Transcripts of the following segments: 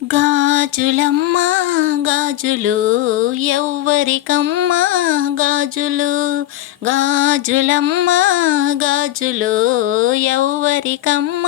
గాజులమ్మ గాజులు ఎవ్వరికమ్మ గాజులు, గాజులమ్మ గాజులు ఎవ్వరికమ్మ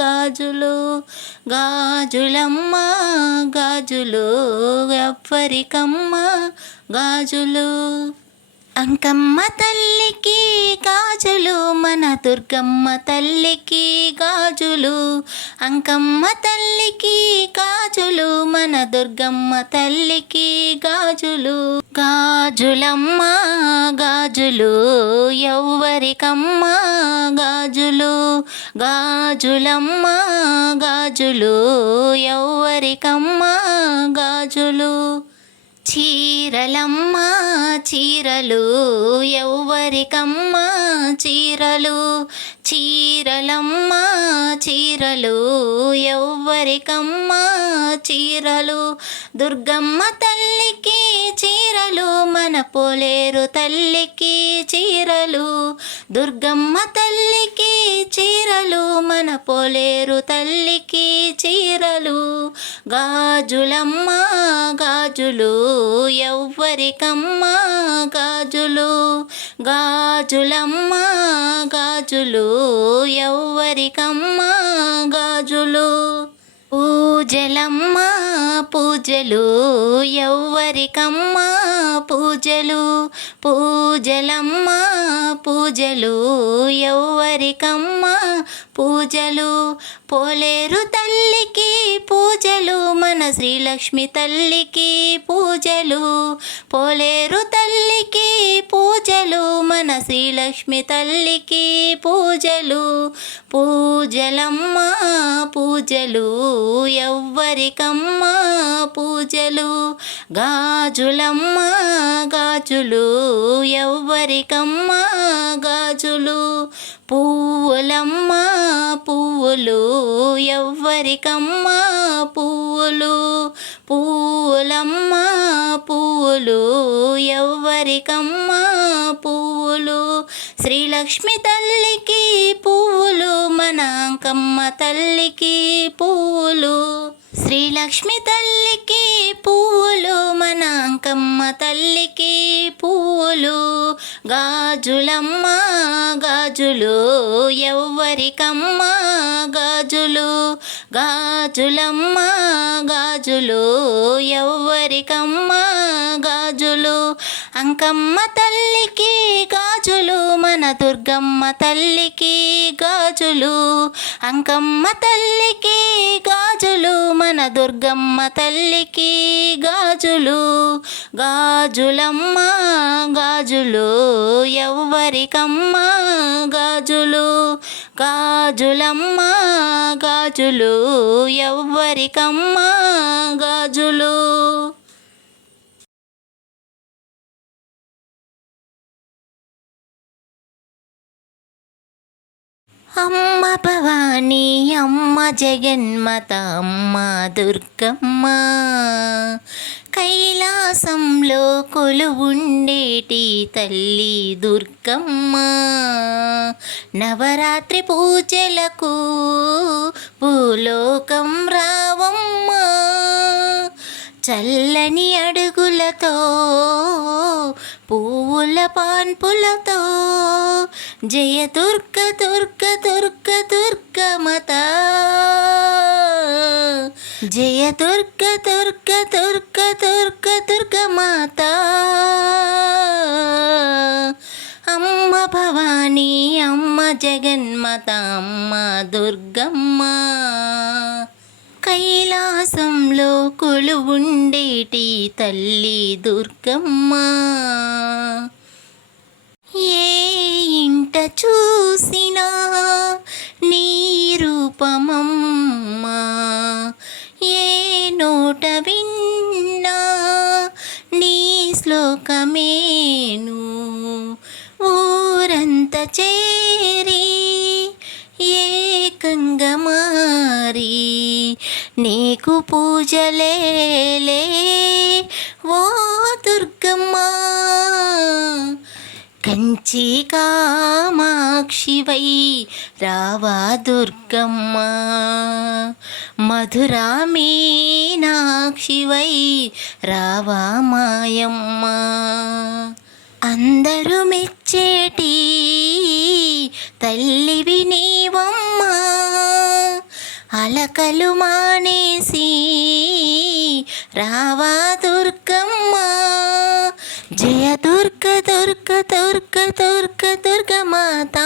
గాజులు, గాజులమ్మ గాజులు ఎవ్వరికమ్మ గాజులు. అంకమ్మ తల్లికి గాజులు, మన దుర్గమ్మ తల్లికి గాజులు, అంకమ్మ తల్లికి గాజులు, మన దుర్గమ్మ తల్లికి గాజులు. గాజులమ్మ గాజులు ఎవ్వరికమ్మ గాజులు, గాజులమ్మ గాజులు ఎవ్వరికమ్మ గాజులు. చీరలమ్మ చీరలు ఎవ్వరికమ్మ చీరలు, చీరలమ్మ చీరలు ఎవ్వరికమ్మ చీరలు. దుర్గమ్మ తల్లికి చీరలు, మన పోలేరు తల్లికి చీరలు, దుర్గమ్మ తల్లికి చీరలు, మన పోలేరు తల్లికి చీరలు. గాజులమ్మ గాజులు ఎవ్వరికమ్మ గాజులు, గాజులమ్మ గాజులు ఎవ్వరికమ్మ గాజులు. పూజలమ్మ పూజలు ఎవ్వరికమ్మ పూజలు, పూజలమ్మ పూజలు ఎవ్వరికమ్మ పూజలు. పోలేరు తల్లికి పూజలు, మన శ్రీలక్ష్మి తల్లికి పూజలు, పోలేరు తల్లికి పూజలు, మన శ్రీలక్ష్మి తల్లికి పూజలు. పూజలమ్మ పూజలు ఎవ్వరికమ్మ పూజలు, గాజులమ్మ గాజులు ఎవ్వరికమ్మ గాజులు. పువ్వులమ్మ పువ్వులు ఎవ్వరికమ్మ పువ్వులు, పువ్వులమ్మ పువ్వులు ఎవ్వరికమ్మ పువ్వులు. శ్రీలక్ష్మి తల్లికి పువ్వులు, మన అంకమ్మ తల్లికి పువ్వులు, శ్రీలక్ష్మి తల్లికి పువ్వులు, మన అంకమ్మ తల్లికి పువ్వులు. గాజులమ్మ గాజులు ఎవ్వరికమ్మ గాజులు, గాజులమ్మ గాజులు ఎవ్వరికమ్మ గాజులు. అంకమ్మ తల్లికి గాజులు, మన దుర్గమ్మ తల్లికి గాజులు, అంకమ్మ తల్లికి గాజులు, మన దుర్గమ్మ తల్లికి గాజులు. గాజులమ్మ గాజులు ఎవ్వరికమ్మ గాజులు, గాజులమ్మ గాజులు ఎవ్వరికమ్మ గాజులు. అమ్మ భవానీ అమ్మ జగన్మాత అమ్మ దుర్గమ్మ, కైలాసంలో కొలువుండేటి తల్లి దుర్గమ్మ. నవరాత్రి పూజలకు భూలోకం రావమ్మ, చల్లని అడుగులతో పువ్వుల పాన్పులతో. జయ దుర్గ దుర్గ దుర్గ దుర్గమాత, జయ దుర్గ దుర్గ దుర్గ దుర్గ దుర్గమాత. అమ్మ భవానీ అమ్మ జగన్మాత అమ్మ దుర్గమ్మ, కైలాసంలో కొలువుండేటి తల్లి దుర్గమ్మ. ఏ ఇంట చూసినా నీ రూపమమ్మ, ఏ నోట విన్నా నీ శ్లోకమేను. ఊరంత చేరి ఏకంగా మారి నీకు పూజలేలే ఓ దుర్గమ్మ. కంచి కామాక్షివై రావా దుర్గమ్మ, మధురా మీనాక్షివై రావా మాయమ్మ. అందరూ మెచ్చేటి తల్లివి నీవమ్మ, అలకలు మానేసి రావా దుర్గమ్మ. జయ దుర్గ దుర్గ దుర్గ దుర్గ దుర్గ మాత,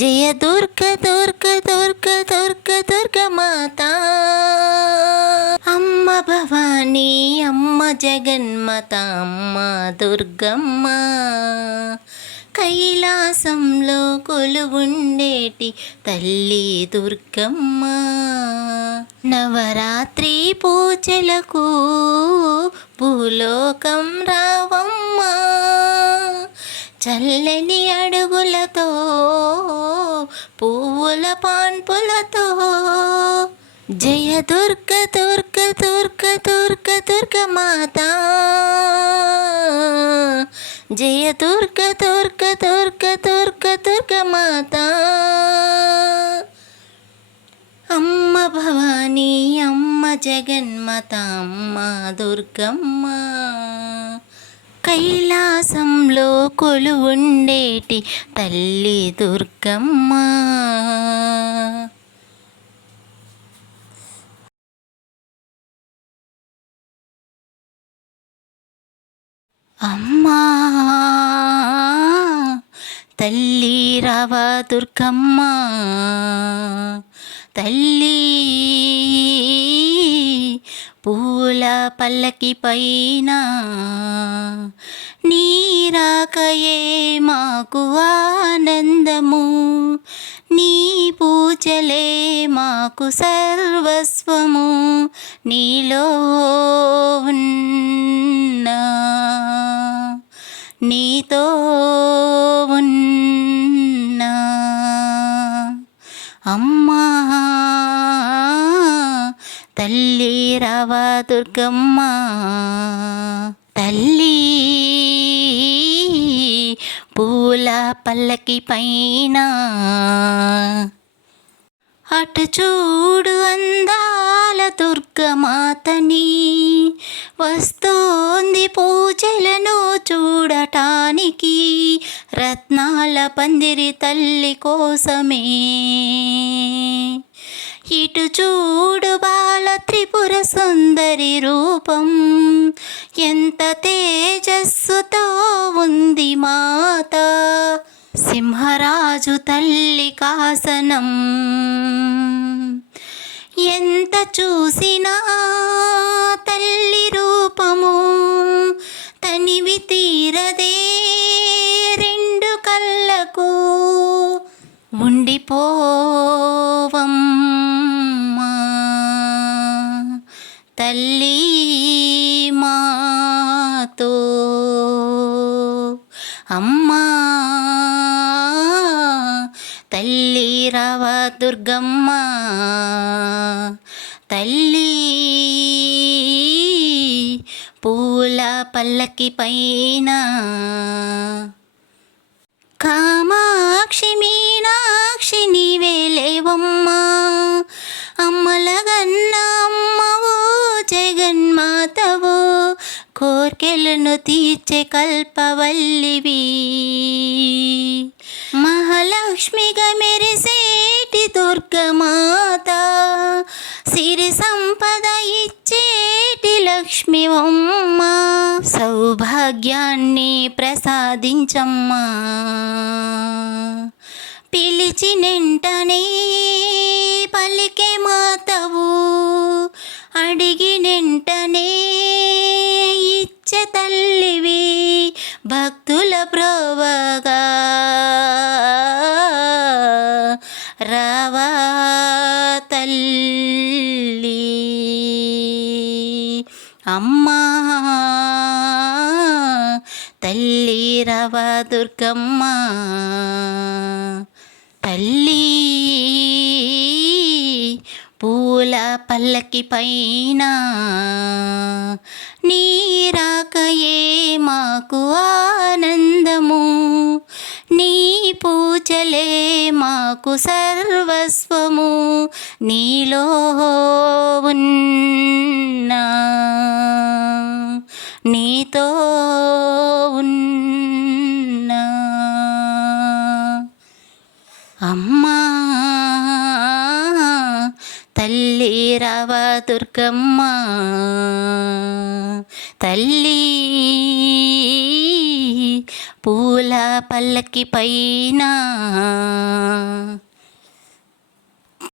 జయ దుర్గ దుర్గ దుర్గ దుర్గ దుర్గ మాత. అమ్మ భవానీ, అమ్మ జగన్మాత, అమ్మ దుర్గమ్మ, కైలాసంలో కొలువుండేటి తల్లి దుర్గమ్మ. నవరాత్రి పూజలకు భూలోకం రావమ్మ, చల్లని అడుగులతో పువ్వుల పాన్పులతో. జయ దుర్గ దుర్గ దుర్గ దుర్గ దుర్గ మాత, జయ దుర్గ దుర్గ దుర్గ దుర్గ దుర్గ మాత. అమ్మ భవానీ, అమ్మ జగన్మాత, అమ్మ దుర్గమ్మ, కైలాసంలో కొలువుండేటి తల్లి దుర్గమ్మ. అమ్మా తల్లి రావా దుర్గమ్మ, తల్లి పూల పల్లకి పైన నీరాకయే మాకు ఆనందము, నీ పూజలే మాకు సర్వస్వము. నీలో ఉన్నా నీతో ఉన్నా అమ్మా తల్లి రావా దుర్గమ్మ, తల్లి పూల పల్లకి పైన. అటు చూడు అందాల దుర్గమాతని, వస్తోంది పూజలను చూడటానికి, రత్నాల పందిరి తల్లి కోసమే. ఇటు చూడు బాల త్రిపుర సుందరి రూపం, ఎంత తేజస్సుతో ఉంది మాత. సింహరాజు తల్లి కాసనం, ఎంత చూసినా తల్లి రూపము, తనివి తీరదే రెండు కళ్ళకు. ఉండిపోవమ్మా తల్లి మాతో, అమ్మా తల్లి రావా దుర్గమ్మ, తల్లి పూల పల్లకి పైన. కామాక్షి మీనాక్షి నీవేలేవమ్మా, అమ్మలగన్న అమ్మవో జగన్మాతవో, కోర్కెలను తీర్చే కల్పవల్లివి. మహాలక్ష్మిగా మెరిసేటి దుర్గమాత, సిరి సంపద ఇచ్చేటి లక్ష్మివమ్మ. సౌభాగ్యాన్ని ప్రసాదించమ్మా, పిలిచినెంటనే పలికే మాతవు, అడిగినెంటనే ఇచ్చే తల్లివి. భక్తుల ప్రోవగా రావా తల్లి, అమ్మా తల్లి రావా దుర్గమ్మ, తల్లి పూల పల్లకి పైన నీ రాకయే మాకు ఆనందము, నీ పూజలే మాకు సర్వస్వము, నీలో ఉన్నా నీతో ఉన్నా. అమ్మా తల్లి రావదుర్గమ్మ, తల్లి పూల పల్లకి పైన